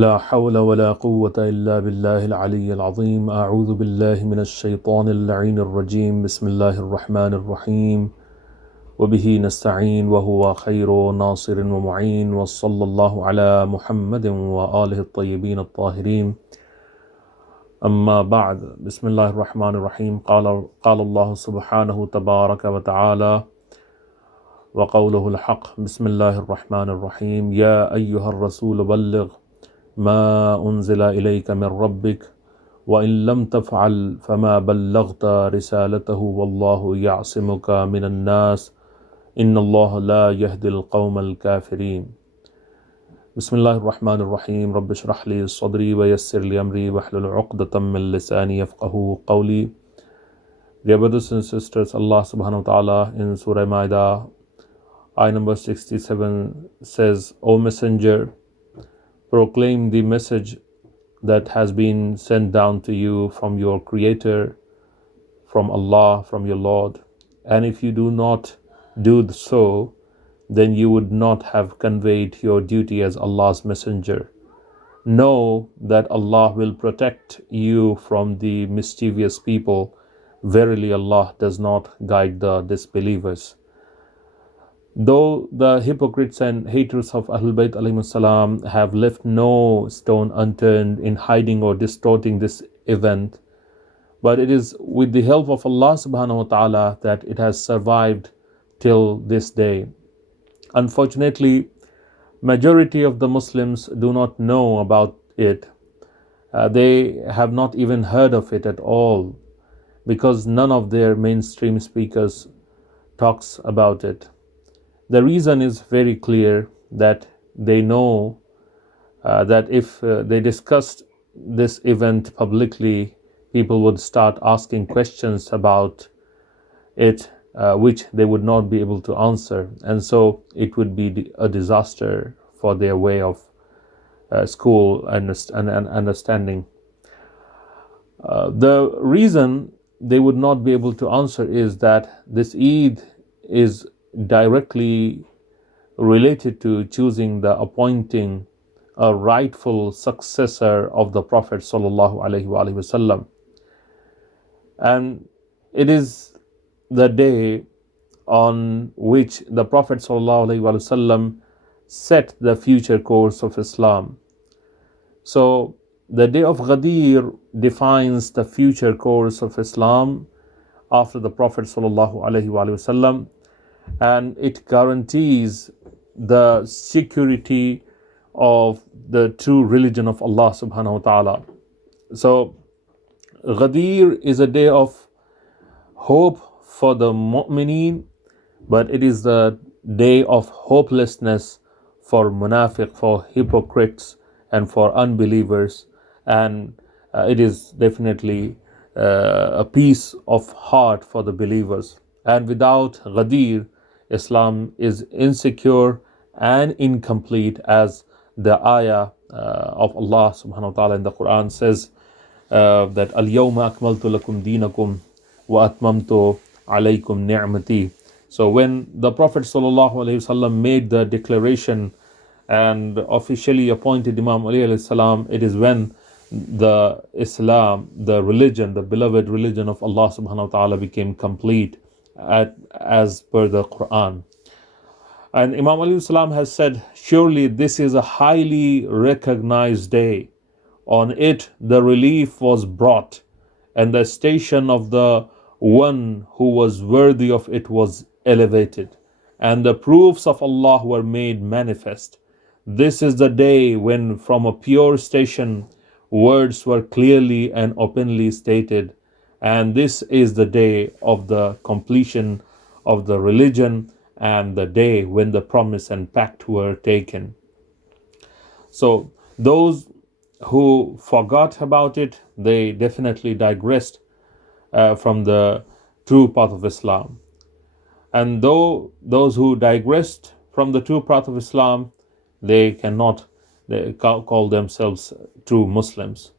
لا حول ولا قوة إلا بالله العلي العظيم. أعوذ بالله من الشيطان اللعين الرجيم. بسم الله الرحمن الرحيم. وبه نستعين وهو خير ناصر ومعين. وصلى الله على محمد وآله الطيبين الطاهرين. أما بعد. بسم الله الرحمن الرحيم. قال الله سبحانه تبارك وتعالى وقوله الحق. بسم الله الرحمن الرحيم. يا أيها الرسول بلغ ما أنزل إليك من ربك وإن لم تفعل فما بلغت رسالته والله يعصمك من الناس إن الله لا يهدي القوم الكافرين. بسم الله الرحمن الرحيم. رب اشرح لي صدري ويسر لي أمري واحلل عقدة من لساني يفقهوا قولي. Dear brothers and sisters, Allah subhanahu wa ta'ala in Surah Ma'idah, ayah number 67 says, O Messenger, proclaim the message that has been sent down to you from your Creator, from Allah, from your Lord. And if you do not do so, then you would not have conveyed your duty as Allah's messenger. Know that Allah will protect you from the mischievous people. Verily Allah does not guide the disbelievers. Though the hypocrites and haters of Ahlul Bayt alayhim salam have left no stone unturned in hiding or distorting this event, but it is with the help of Allah subhanahu wa ta'ala that it has survived till this day. Unfortunately, majority of the Muslims do not know about it. They have not even heard of it at all, because none of their mainstream speakers talks about it. The reason is very clear, that they know that if they discussed this event publicly, people would start asking questions about it, which they would not be able to answer. And so it would be a disaster for their way of school and understanding. The reason they would not be able to answer is that this Eid is directly related to choosing the appointing a rightful successor of the Prophet sallallahu alaihi wasallam. And it is the day on which the Prophet sallallahu alaihi wasallam set the future course of Islam. So the day of Ghadeer defines the future course of Islam after the Prophet sallallahu alaihi wasallam, and it guarantees the security of the true religion of Allah subhanahu wa ta'ala. So Ghadeer is a day of hope for the mu'mineen, but it is the day of hopelessness for munafiq, for hypocrites and for unbelievers. And it is definitely a peace of heart for the believers. And without Ghadeer, Islam is insecure and incomplete, as the ayah of Allah subhanahu wa ta'ala in the Quran says that Al-Yawma akmaltu lakum dinakum wa atmamtu alaykum ni'mati. So when the Prophet sallallahu alaihi wasallam made the declaration and officially appointed Imam Ali alayhi salam, it is when the Islam, the religion, the beloved religion of Allah subhanahu wa ta'ala became complete as per the Quran. And Imam Ali salam has said, surely this is a highly recognized day. On it the relief was brought, and the station of the one who was worthy of it was elevated, and the proofs of Allah were made manifest. This is the day when from a pure station words were clearly and openly stated, and this is the day of the completion of the religion and the day when the promise and pact were taken. So those who forgot about it, they definitely digressed from the true path of Islam. And though those who digressed from the true path of Islam, they cannot call themselves true Muslims.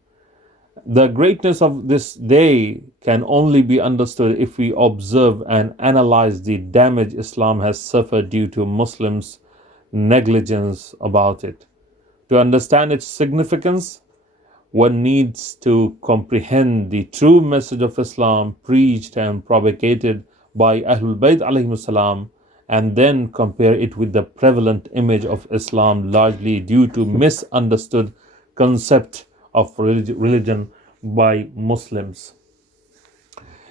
The greatness of this day can only be understood if we observe and analyze the damage Islam has suffered due to Muslims' negligence about it. To understand its significance, one needs to comprehend the true message of Islam preached and propagated by Ahlul Bayt alayhim salam, and then compare it with the prevalent image of Islam, largely due to misunderstood concept of religion by Muslims.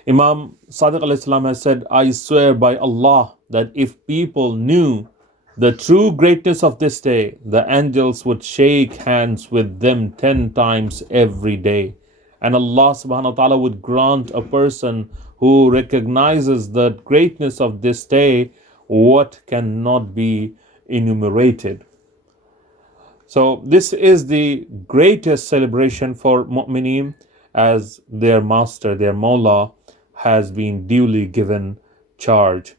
Imam Sadiq alayhi salam has said, I swear by Allah that if people knew the true greatness of this day, the angels would shake hands with them 10 times every day. And Allah subhanahu wa ta'ala would grant a person who recognizes the greatness of this day what cannot be enumerated. So this is the greatest celebration for mu'mineen, as their master, their Mawla, has been duly given charge.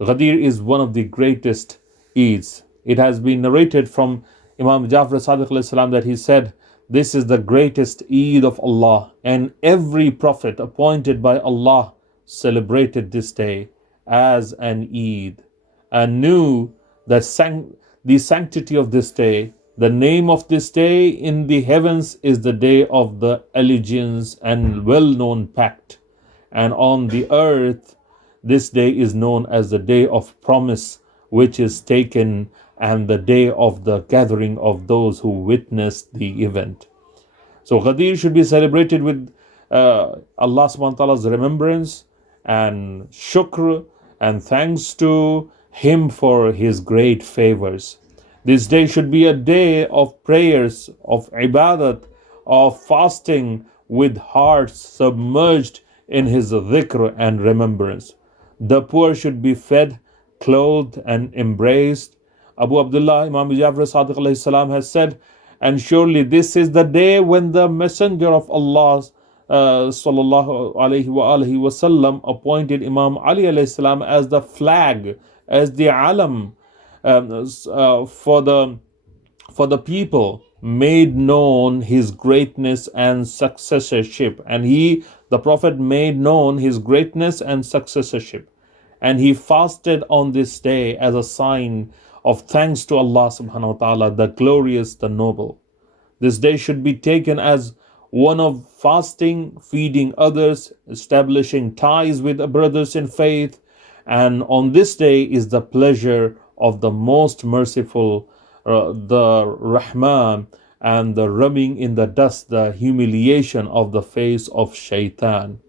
Ghadeer is one of the greatest Eids. It has been narrated from Imam Jafar Sadiq alayhi salam that he said, this is the greatest Eid of Allah, and every prophet appointed by Allah celebrated this day as an Eid and knew that the sanctity of this day. The name of this day in the heavens is the day of the allegiance and well-known pact, and on the earth this day is known as the day of promise, which is taken, and the day of the gathering of those who witnessed the event. So Ghadeer should be celebrated with Allah subhanahu wa ta'ala's remembrance and shukr and thanks to Him for His great favors. This day should be a day of prayers, of ibadat, of fasting, with hearts submerged in His dhikr and remembrance. The poor should be fed, clothed and embraced. Abu Abdullah Imam Jafar Sadiq alayhi salam has said, and surely this is the day when the Messenger of Allah sallallahu alayhi wa alihi wasallam appointed Imam Ali alayhi salam as the flag, as the alam for the people, made known his greatness and successorship. And the Prophet made known his greatness and successorship. And he fasted on this day as a sign of thanks to Allah subhanahu wa ta'ala, the glorious, the noble. This day should be taken as one of fasting, feeding others, establishing ties with brothers in faith. And on this day is the pleasure of the most merciful, the Rahman, and the rubbing in the dust, the humiliation of the face of Shaitan.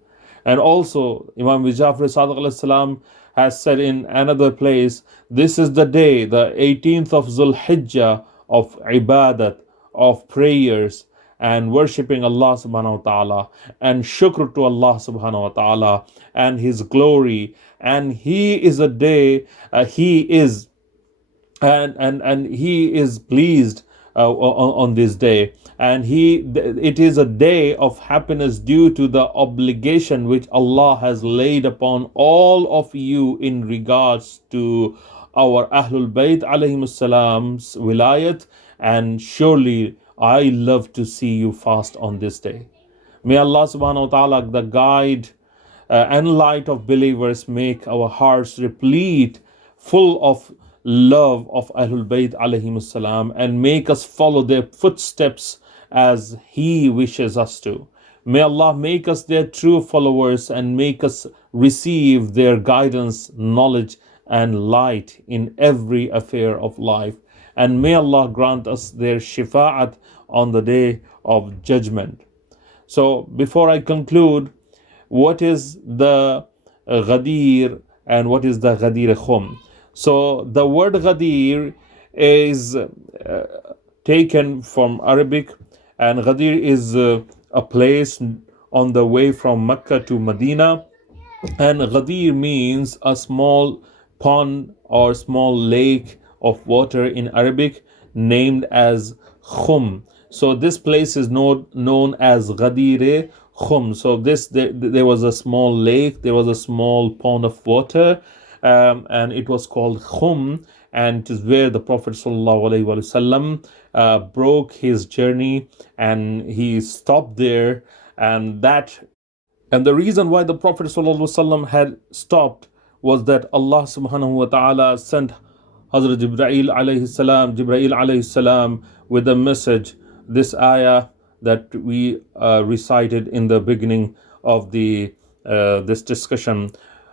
And also Imam Jafar Sadiq alayhi salam has said in another place, this is the day, the 18th of Zulhijjah, of ibadat, of prayers and worshipping Allah subhanahu wa ta'ala and shukr to Allah subhanahu wa ta'ala and His glory. And He is a day, He is pleased on this day, and it is a day of happiness due to the obligation which Allah has laid upon all of you in regards to our Ahlul Bayt alayhim salam's wilayat, and surely I love to see you fast on this day. May Allah subhanahu wa ta'ala, the guide and light of believers, make our hearts replete, full of love of Ahlul Bayt alayhim salam, and make us follow their footsteps as He wishes us to. May Allah make us their true followers and make us receive their guidance, knowledge and light in every affair of life. And may Allah grant us their shifa'at on the day of judgment. So before I conclude, what is the Ghadeer and what is the Ghadeer Khum? So the word Ghadeer is taken from Arabic, and Ghadeer is a place on the way from Mecca to Medina. And Ghadeer means a small pond or small lake of water in Arabic, named as Khum. So this place is known as Ghadeer Khum. So there was a small lake, there was a small pond of water, and it was called Khum, and it is where the Prophet ﷺ broke his journey, and he stopped there. And the reason why the Prophet ﷺ had stopped was that Allah subhanahu wa ta'ala sent Hazrat Jibreel alayhi salam with the message, this ayah that we recited in the beginning of the this discussion,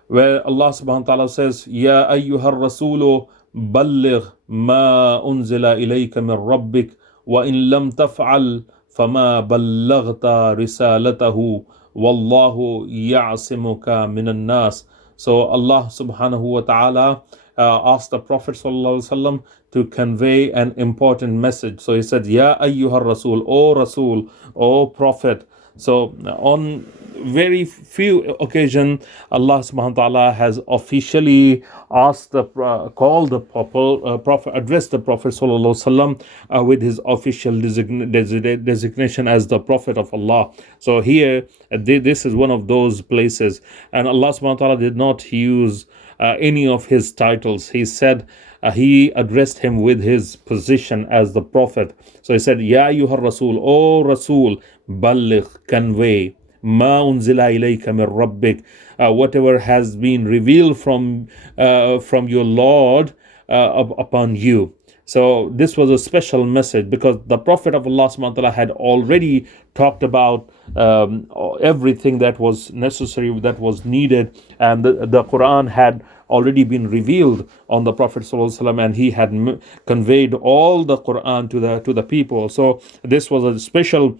where Allah subhanahu wa ta'ala says, Ya ayyuhar rasulu balligh ma unzila ilayka min rabbik wa in lam taf'al fama ballaghta risalatahu wallahu ya'simuka minan nas. So Allah subhanahu wa ta'ala asked the Prophet sallallahu alaihi wasallam to convey an important message. So he said, Ya ayyuhar rasul, O Rasul, O Prophet. So on very few occasions, Allah subhanahu wa ta'ala has officially asked called the Prophet, addressed the Prophet sallallahu alaihi wasallam with his official designation as the Prophet of Allah. So here, this is one of those places, and Allah subhanahu wa ta'ala did not use any of his titles. He said, he addressed him with his position as the Prophet. So he said, Ya ayyuhar Rasul, O Rasul, balligh, convey, ma unzila ilayka min rabbik, whatever has been revealed from your Lord upon you. So this was a special message, because the Prophet of Allah subhanahu wa ta'ala had already talked about everything that was necessary, that was needed, and the Quran had already been revealed on the Prophet sallallahu alaihi wasallam, and he had conveyed all the Quran to the people. So this was a special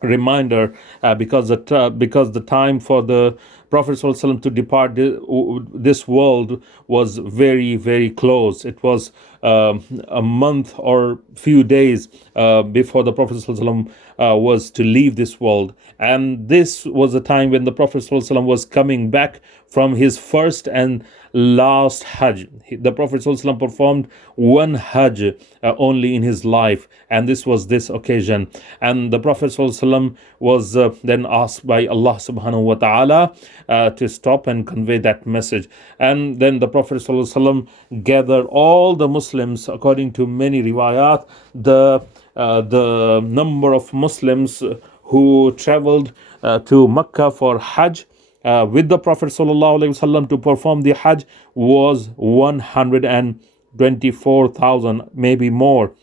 reminder, because the time for the Prophet ﷺ to depart this world was very, very close. It was a month or few days before the Prophet ﷺ was to leave this world. And this was a time when the Prophet ﷺ was coming back from his first and last Hajj. The Prophet ﷺ performed one Hajj only in his life, and this was this occasion. And the Prophet ﷺ was then asked by Allah subhanahu wa ta'ala to stop and convey that message. And then the Prophet ﷺ gathered all the Muslims. According to many riwayat, the number of Muslims who traveled to Mecca for Hajj with the Prophet ﷺ to perform the Hajj was 124,000, maybe more,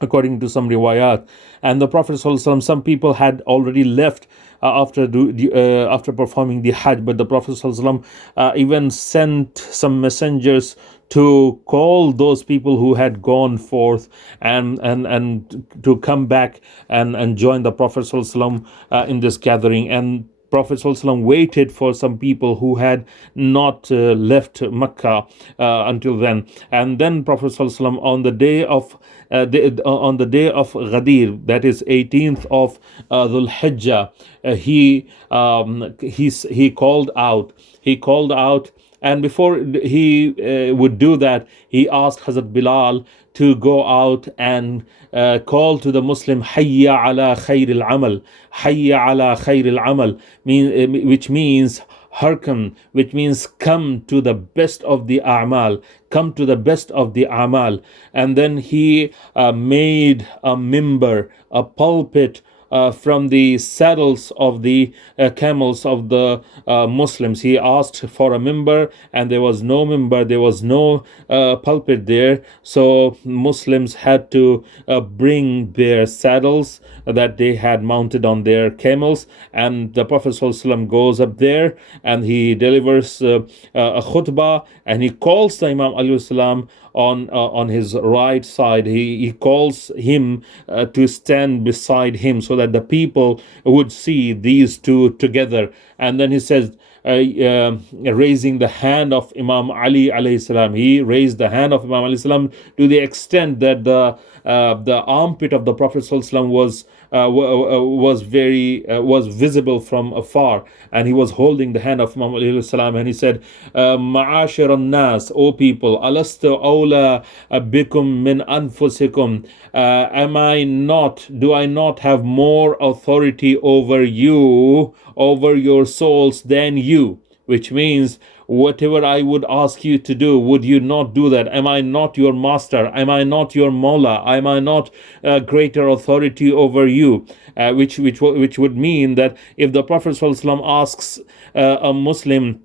according to some riwayat. And the Prophet ﷺ, some people had already left after performing the Hajj, but the Prophet ﷺ even sent some messengers to call those people who had gone forth and to come back and join the Prophet ﷺ in this gathering. And Prophet ﷺ waited for some people who had not left Mecca until then. And then Prophet ﷺ on the day of Ghadeer, that is 18th of Dhul Hijjah, he called out. And before he would do that, he asked Hazrat Bilal to go out and call to the Muslim, Hayya ala khair al-amal, Hayya ala khair al-amal, which means hearken, which means come to the best of the a'mal, come to the best of the a'mal. And then he made a mimbar, a pulpit, from the saddles of the camels of the Muslims. He asked for a mimbar, and there was no mimbar, there was no pulpit there. So Muslims had to bring their saddles that they had mounted on their camels, and the Prophet ﷺ goes up there and he delivers a khutbah, and he calls the Imam alayhi salam on his right side. He calls him to stand beside him so that the people would see these two together. And then he says, raising the hand of Imam Ali alayhi salam, he raised the hand of Imam alayhi salam to the extent that the armpit of the Prophet ﷺ was visible from afar, and he was holding the hand of Imam alayhi salam, and he said, Ma'ashir an-nas, O people, alastu awla bikum min anfusikum, do I not have more authority over you, over your souls than you? Which means, whatever I would ask you to do, would you not do that? Am I not your master? Am I not your Mawla? Am I not greater authority over you? Which would mean that if the Prophet ﷺ asks a Muslim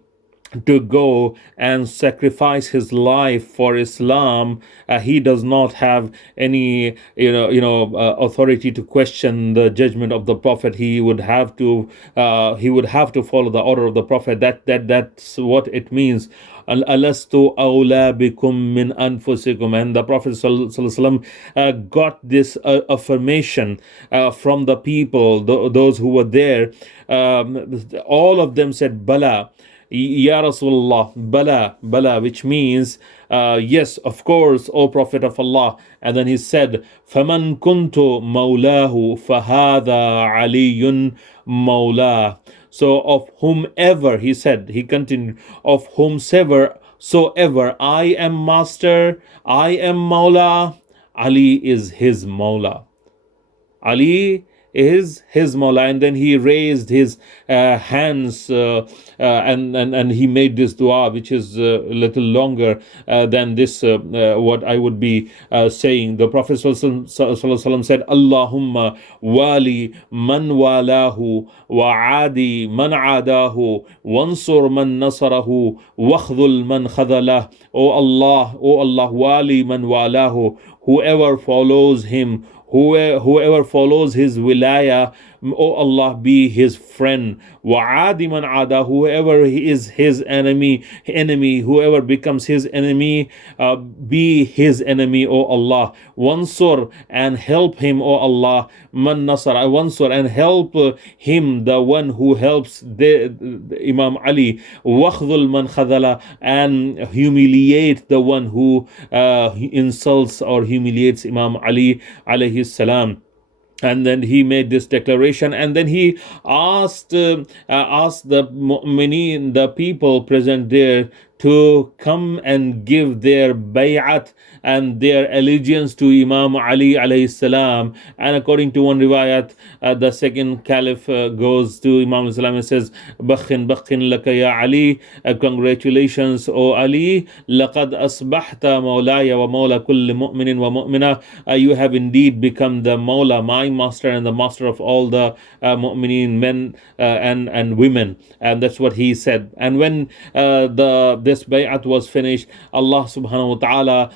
to go and sacrifice his life for Islam, he does not have any authority to question the judgment of the Prophet. He would have to follow the order of the Prophet. That's what it means. Alastu awla bikum min anfusikum. And the Prophet ﷺ got this affirmation from the people, those who were there. All of them said, Bala, Ya Rasulullah, Bala, which means, yes, of course, O Prophet of Allah. And then he said, فَمَنْ كُنْتُ مَوْلَاهُ فَهَذَا عَلِيٌّ مَوْلَاهُ. So of whomever, he said, he continued, of whomsoever I am master, I am Mawla, Ali is his Mawla. Ali is his Mawla. And then he raised his hands and he made this dua, which is a little longer than this, what I would be saying. The Prophet ﷺ said, Allahumma wali man walahu wa adi man adahu wansur man nasarahu wakhdhul man khadalah. O Allah, wali man walahu, whoever follows him, whoever follows his wilayah, O Allah, be his friend. Wa'adi man ada, whoever is his enemy, whoever becomes his enemy, be his enemy, O Allah. Wansur, and help him, O Allah. Man nasar, wansur, and help him, the one who helps the Imam Ali. Wakhdhul man khadala, and humiliate the one who insults or humiliates Imam Ali alayhi salam. And then he made this declaration, and then he asked the mu'mineen, the people present there, to come and give their bay'at and their allegiance to Imam Ali alayhi salam. And according to one riwayat, the second caliph goes to Imam al-Salam and says, Bakhin laka ya Ali, congratulations, O Ali, laqad asbahta mawlaya wa mawla kulli mu'minin wa mu'mina. You have indeed become the Mawla, my master, and the master of all the mu'mineen, men and women. And that's what he said. And when this bay'at was finished, Allah subhanahu wa ta'ala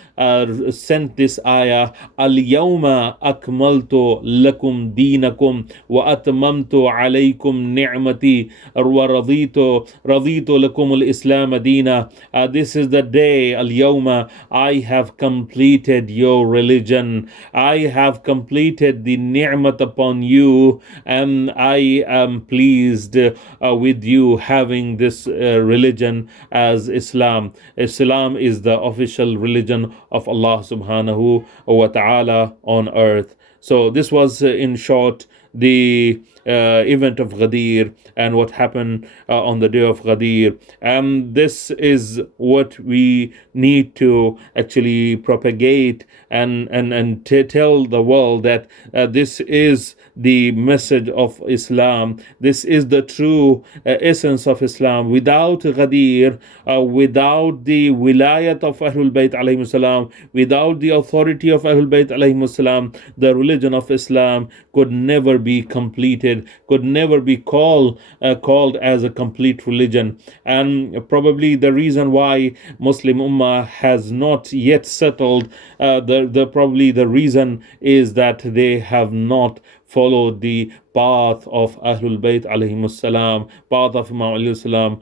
sent this ayah, Al-yawma akmaltu lakum deenakum wa atmamtu alaykum ni'mati wa raditu lakum al-islam deena. This is the day, Al-yawma, I have completed your religion. I have completed the ni'mat upon you, and I am pleased with you having this religion as Islam. Islam is the official religion of Allah subhanahu wa ta'ala on earth. So this was in short the event of Ghadeer and what happened on the day of Ghadeer. And this is what we need to actually propagate and tell the world, that this is the message of Islam. This is the true essence of Islam. Without Ghadeer, without the wilayat of Ahlul Bayt alayhim salam, without the authority of Ahlul Bayt alayhim salam, the religion of Islam could never be completed, could never be called as a complete religion. And probably the reason why Muslim Ummah has not yet settled, probably the reason is that they have not followed the path of Ahlul Bayt alayhim salam, path of Imam alayhi salam,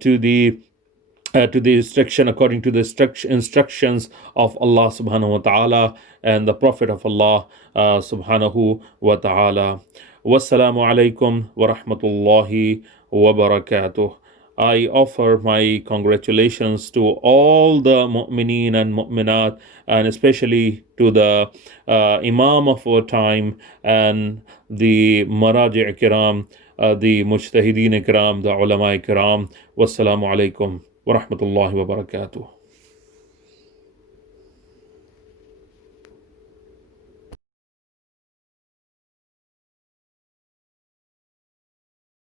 to the instruction, according to the instructions of Allah subhanahu wa ta'ala and the Prophet of Allah subhanahu wa ta'ala. Wassalamu alaikum wa rahmatullahi wa barakatuh. I offer my congratulations to all the mu'mineen and mu'minat, and especially to the Imam of our time and the Maraji' kiram, the Mujtahideen kiram, the Ulama kiram. Wassalamu alaikum wa rahmatullahi wa barakatuh.